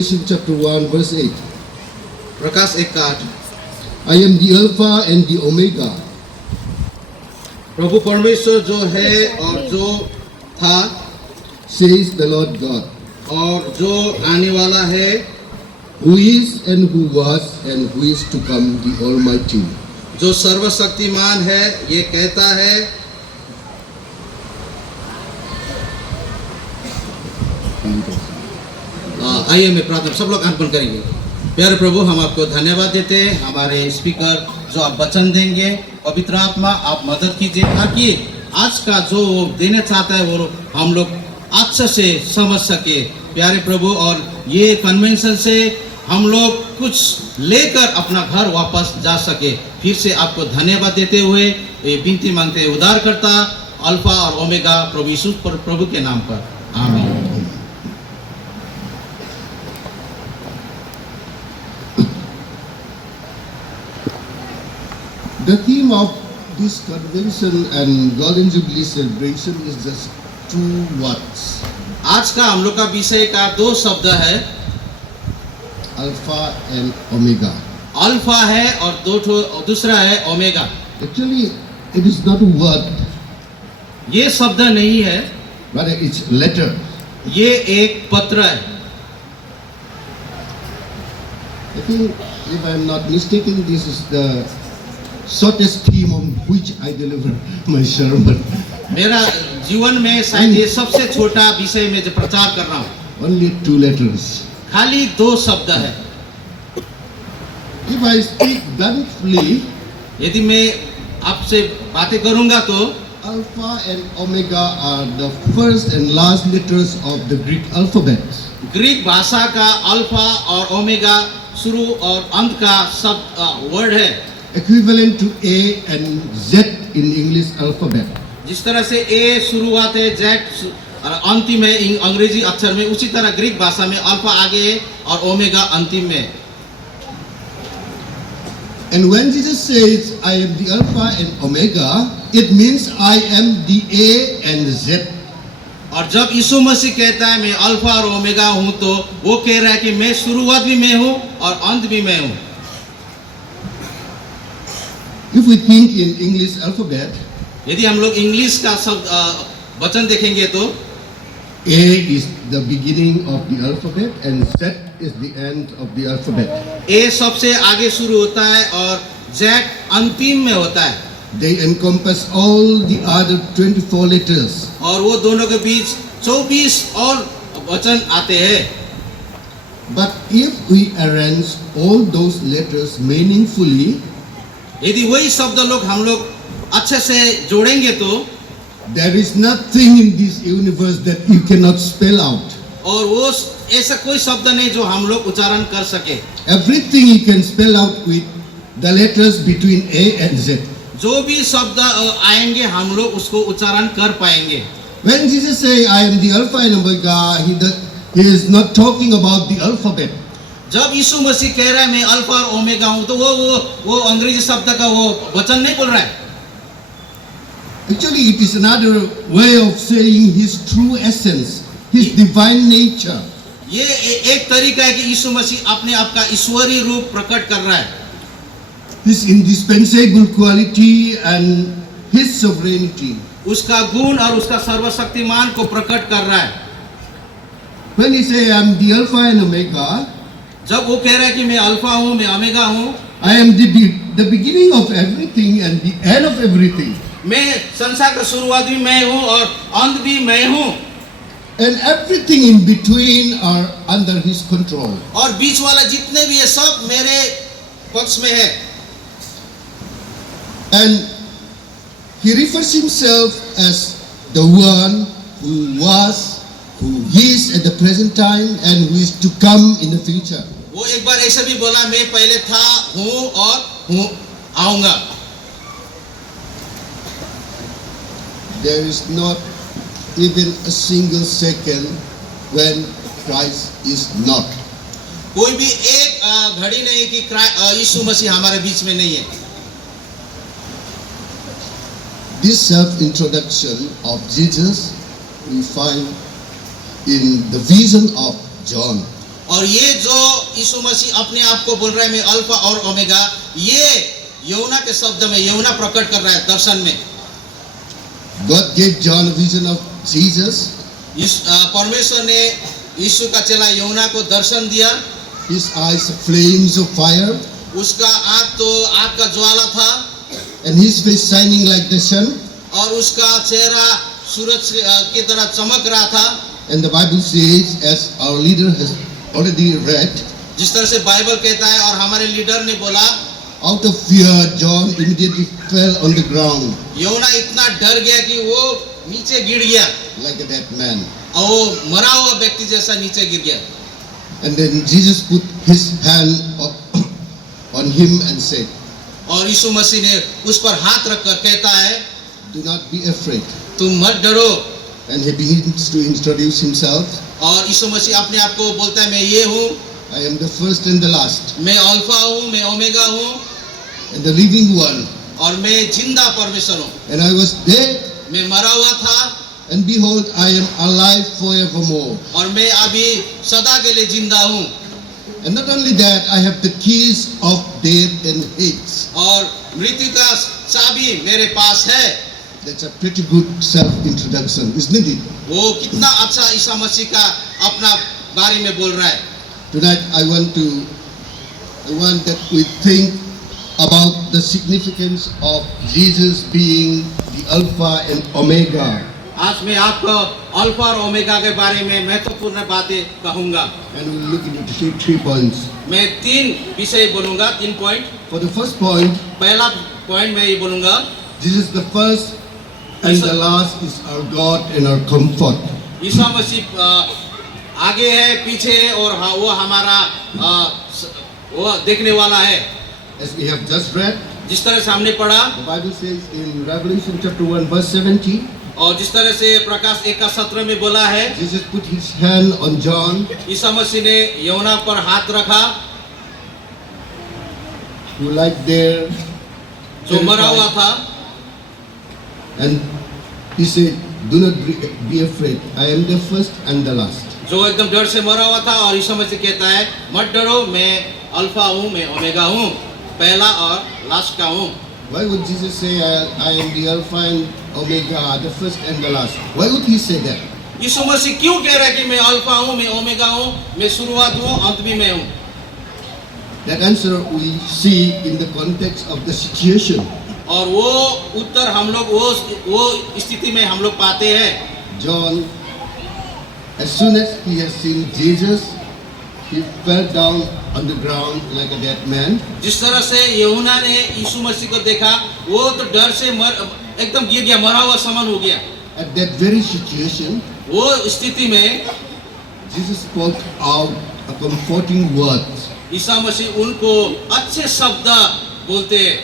Chapter 1 verse 8. Prakash 1:8 I am the Alpha and the Omega, प्रभु परमेश्वर जो है और जो था says the Lord God, और जो आने वाला है, who is and who was and who is to come, the Almighty. जो सर्वशक्तिमान है, ये कहता है। आइए मैं प्रार्थना, सब लोग आंख बंद करेंगे। प्यारे प्रभु, हम आपको धन्यवाद देते हैं, हमारे स्पीकर जो आप वचन देंगे, पवित्र आत्मा आप मदद कीजिए ताकि आज का जो वो देना चाहता है वो हम लोग अच्छे से समझ सके। प्यारे प्रभु, और ये कन्वेंशन से हम लोग कुछ लेकर अपना घर वापस जा सके। फिर से आपको धन्यवाद देते हुए ये विनती मांगते हैं उद्धारकर्ता अल्फा और ओमेगा प्रभु यीशु प्रभु के नाम पर, आमीन। The theme of this convention and Golden Jubilee celebration is just two words, आज का हम लोग का विषय का दो शब्द है, Alpha and Omega. अल्फा है और दूसरा है omega. Actually, it is not a word, ये शब्द नहीं है, but it's a letter. ये एक पत्र है। I think, if I am not mistaken, this is the shortest theme on which I deliver my sermon. मेरा जीवन में शायद ये सबसे छोटा विषय में जो प्रचार कर रहा हूँ, Only two letters. खाली दो शब्द है। If I speak bluntly, यदि मैं आपसे बातें करूंगा तो Alpha and Omega are the first and last letters of the Greek alphabet. Greek भाषा का अल्फा और ओमेगा शुरू और अंत का शब्द वर्ड है, Equivalent to A and Z in English alphabet. जिस तरह से ए शुरुआत है, जेड अंतिम है अंग्रेजी अक्षर में, उसी तरह ग्रीक भाषा में अल्फा आगे है और ओमेगा अंतिम में। And when Jesus says, I am the Alpha and Omega, it means I am the A and Z. और जब यीशु मसीह कहता है मैं अल्फा और ओमेगा हूं, तो वो कह रहा है कि मैं शुरुआत भी मैं हूं और अंत भी मैं हूं। If we think in English alphabet, यदि हम लोग इंग्लिश का शब्द वचन देखेंगे तो A is the beginning of the alphabet and Z is the end of the alphabet. ए सबसे आगे शुरू होता है और जेड अंतिम में होता है, They encompass all the other 24 letters. और वो दोनों के बीच 24 और वचन आते हैं। But if we arrange all those letters meaningfully, यदि वही शब्द हम लोग अच्छे से जोड़ेंगे तो there is nothing in this universe that you cannot spell out. और वो ऐसा कोई शब्द नहीं जो हम लोग उच्चारण कर सके। Everything you can spell out with the letters between A and Z. जो भी शब्द आएंगे हम लोग उसको उच्चारण कर पाएंगे। When Jesus say I am the Alpha and Omega, he is not talking about the alphabet. जब यीशु मसीह कह रहा है मैं अल्फा और ओमेगा हूं, तो वो अंग्रेजी शब्द का वो वचन नहीं बोल रहा है। Actually, it is another way of saying his true essence, his divine nature. ये एक तरीका है कि यीशु मसीह अपने आप का ईश्वरीय रूप प्रकट कर रहा है, His indispensable quality and his sovereignty. उसका गुण और उसका सर्वशक्तिमान को प्रकट कर रहा है। When he say I am the Alpha and Omega, जब वो कह रहा है कि मैं अल्फा हूं, मैं ओमेगा हूं, I am the beginning of everything and the end of everything. मैं संसार का शुरुआत भी मैं हूं और अंत भी मैं हूं, And everything in between are under his control. और बीच वाला जितने भी है सब मेरे पक्ष में है। And he refers himself as the one who was, who is at the present time, and who is to come in the future. वो एक बार ऐसा भी बोला, मैं पहले था, हूं और हूं आऊंगा। There is not even a single second when Christ is not. कोई भी एक घड़ी नहीं कि यीशु मसीह हमारे बीच में नहीं है। This self-introduction of Jesus we find in the vision of John. और ये जो यीशु मसीह अपने आप को बोल रहा है मैं अल्फा और ओमेगा, ये यूहन्ना के शब्द में यूहन्ना प्रकट कर रहा है दर्शन में। God gave John a vision of Jesus. परमेश्वर ने यीशु का चेला यूहन्ना को दर्शन दिया। His eyes are flames of fire, उसका आँख तो आग का ज्वाला था and his face shining like the sun. और उसका चेहरा सूरज की तरह चमक रहा था। And the Bible says, as our leader has already read, जिस तरह से बाइबल कहता है और हमारे लीडर ने बोला, out of fear, John immediately fell on the ground यूहन्ना इतना डर गया कि वो नीचे गिर गया like a dead man. और वो मरा हुआ व्यक्ति जैसा नीचे गिर गया। And then Jesus put his hand on him and said, और यीशु मसीह ने उस पर हाथ रखकर कहता है, do not be afraid. तुम मत डरो। And he begins to introduce himself. और यीशु मसीह अपने आप को बोलता है, मैं ये हूँ, I am the first and the last, मैं अल्फा हूँ, मैं ओमेगा हूँ and the living one. और मैं जिंदा परमेश्वर हूँ। And I was dead, मैं मरा हुआ था and behold, I am alive forevermore. और मैं अभी सदा के लिए जिंदा हूँ। And not only that, I have the keys of death and Hades. और मृत्यु का चाबी मेरे पास है। That's a pretty good self-introduction, isn't it? वो कितना अच्छा ईसा मसीह का अपना बारे में बोल रहा है। Tonight, I want that we think about the significance of Jesus being the Alpha and Omega. आज मैं आपको अल्फा और ओमेगा के बारे में महत्वपूर्ण बातें कहूँगा। And we'll look into three points. मैं 3 विषय बोलूँगा, 3 point. For the first point, पहला पॉइंट मैं ये बोलूँगा, Jesus the first and the last is our God and our comfort. Isa Masih आगे है, पीछे है और वो हमारा वो देखने वाला है। As we have just read, जिस तरह से हमने पढ़ा the Bible says in Revelation chapter 1 verse 70, और जिस तरह से प्रकाश 1:17 में बोला है, Jesus put his hand on John, Isa Masih ने यूहन्ना पर हाथ रखा who like there, जो मरा हुआ था, and he said, do not be afraid, I am the first and the last. जो एकदम डर से मरा हुआ था। और ईसा मसीह कहता है, मत डरो, मैं अल्फा हूँ, मैं ओमेगा हूँ, पहला और लास्ट का हूँ। Why would Jesus say, I am the Alpha and Omega, the first and the last? Why would he say that? यीशु मसीह क्यों कह रहा है कि मैं अल्फा हूँ, मैं ओमेगा हूँ, मैं शुरुआत हूँ, अंत भी मैं हूँ? That answer we see in the context of the situation. और वो उत्तर हम लोग वो स्थिति में हम लोग पाते हैं। John, as soon as he has seen Jesus, he fell down on the ground like a dead man. जिस तरह से यूहन्ना ने यीशु मसीह को देखा, वो तो डर से एकदम गिर गया, मरा हुआ समान हो गया। At that very situation, वो स्थिति में Jesus spoke out a comforting word. Isa Masih उनको अच्छे शब्द बोलते हैं,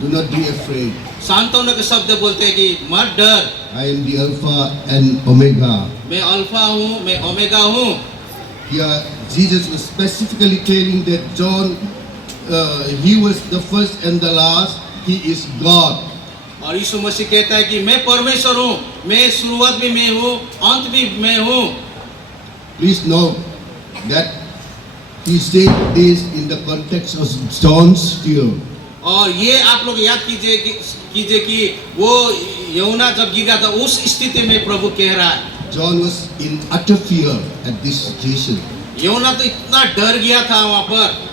Do not be afraid. सांत्वना के शब्द बोलते हैं कि मत डर, I am the Alpha and Omega. मैं अल्फा हूँ, मैं ओमेगा हूँ। Here, Jesus was specifically telling that John, he was the first and the last. He is God. और यीशु मसीह कहता है कि मैं परमेश्वर हूँ, मैं शुरुआत भी मैं हूँ, अंत भी मैं हूँ। Please note that he said this in the context of John's fear. और ये आप लोग याद कीजिए कि वो यूहन्ना जब गिरा था उस स्थिति में प्रभु कह रहा है। John was in utter fear at this situation यूहन्ना तो इतना डर गया था वहाँ पर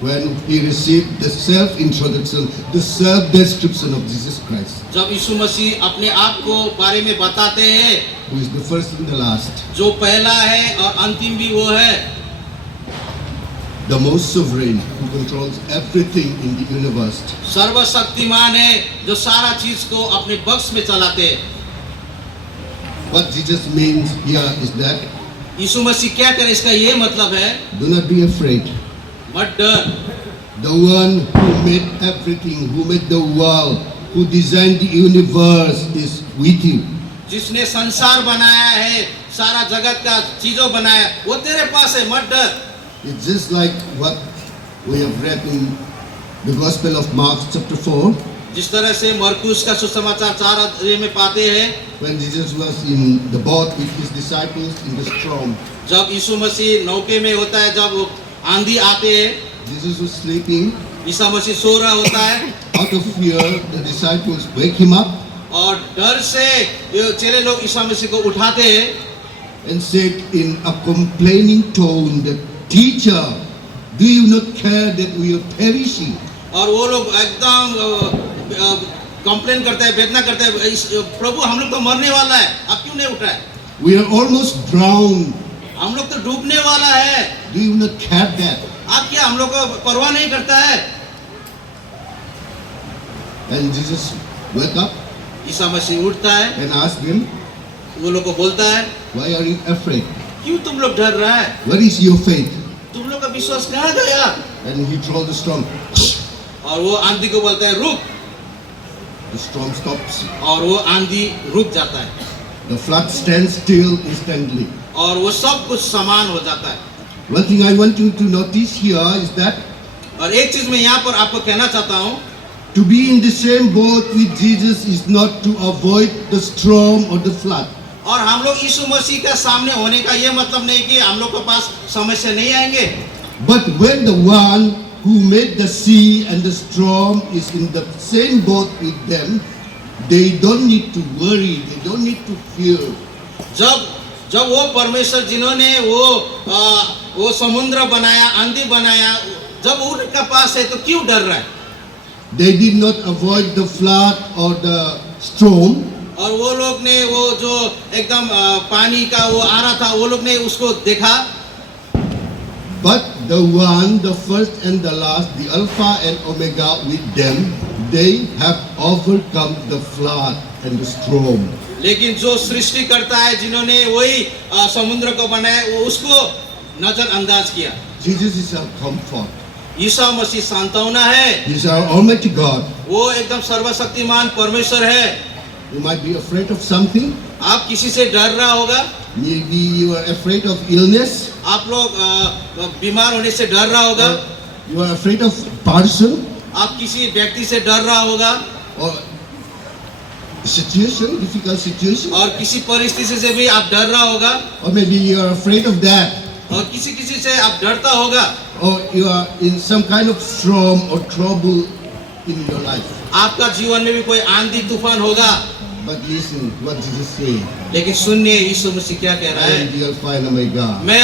when he received the self-introduction, the self-description of Jesus Christ, जब यीशु मसीह अपने आप को बारे में बताते हैं, who is the first and the last, जो पहला है और अंतिम भी वो है, the most sovereign, who controls everything in the universe. सर्वशक्तिमान है जो सारा चीज को अपने बक्स में चलाते हैं। What Jesus means here is that यीशु मसीह क्या करे, इसका ये मतलब है, do not be afraid. मत डर। The one who made everything, who made the world, who designed the universe is with you. जिसने संसार बनाया है, सारा जगत का चीजों बनाया, वो तेरे पास है, मत डर। It's just like what we have read in the Gospel of Mark chapter 4, जिस तरह से मरकुस का सुसमाचार 4 अध्याय में पाते हैं, when Jesus was in the boat with his disciples in the storm. जब यीशु मसीह नौके में होता है, जब आंधी आते हैं, Jesus was sleeping. Isa Masih सो रहा होता है Out of fear, the disciples wake him up और डर से ये चेले लोग ईसा मसीह को उठाते हैं and said in a complaining tone that, Teacher, do you not care that we are perishing? और वो लोग एकदम कंप्लेन करते हैं, वेदना करते हैं, प्रभु हम लोग तो मरने वाला है, आप क्यों नहीं उठाए? We are almost drowned. हम लोग तो डूबने वाला है, Do you not care that? आप क्या हम लोग को परवाह नहीं करता है? And Jesus woke up Isa Masih उठता है, and asked them, वो लोग को बोलता है, Why are you afraid? क्यों तुम लोग डर रहा है? Where is your faith? तुम लोग का विश्वास कहाँ गया? And he told the storm. और वो आंधी को बोलता है रुक, The storm stops. और वो आंधी रुक जाता है The flood stands still instantly. और वो सब कुछ समान हो जाता है। One thing I want you to notice here is that और एक चीज मैं यहाँ पर आपको कहना चाहता हूँ, to be in the same boat with Jesus is not to avoid the storm or the flood. और हम लोग यीशु मसीह के सामने होने का ये मतलब नहीं कि हम लोग के पास समस्या नहीं आएंगे, But when the one who made the sea and the storm is in the same boat with them, they don't need to worry, they don't need to fear. जब वो परमेश्वर जिन्होंने वो समुद्र बनाया, आंधी बनाया, जब उनके पास है तो क्यों डर रहा है? They did not avoid the flood or the storm, और वो लोग ने वो जो एकदम पानी का वो आ रहा था, वो लोग ने उसको देखा, but the one, the first and the last, the Alpha and Omega with them, they have overcome the flood and the storm. लेकिन जो सृष्टि करता है, जिन्होंने वही समुद्र को बनाया, वो उसको नजरअंदाज किया। Jesus is our comfort. Isa Masih सांत्वना है, He is our Almighty God. वो एकदम सर्वशक्तिमान परमेश्वर है। You might be afraid of something. आप किसी से डर रहा होगा, Maybe you are afraid of illness. आप लोग बीमार होने से डर रहा होगा, Or you are afraid of person आप किसी व्यक्ति से डर रहा होगा, or situation, difficult situation. और किसी परिस्थिति से भी आप डर रहा होगा, Or maybe you are afraid of that. और किसी से आप डरता होगा, Or you are in some kind of storm or trouble in your life. आपका जीवन में भी कोई आंधी तूफान होगा। But listen what Jesus said. लेकिन सुनिए यीशु मसीह क्या कह रहा I है, am the Alpha and Omega. मैं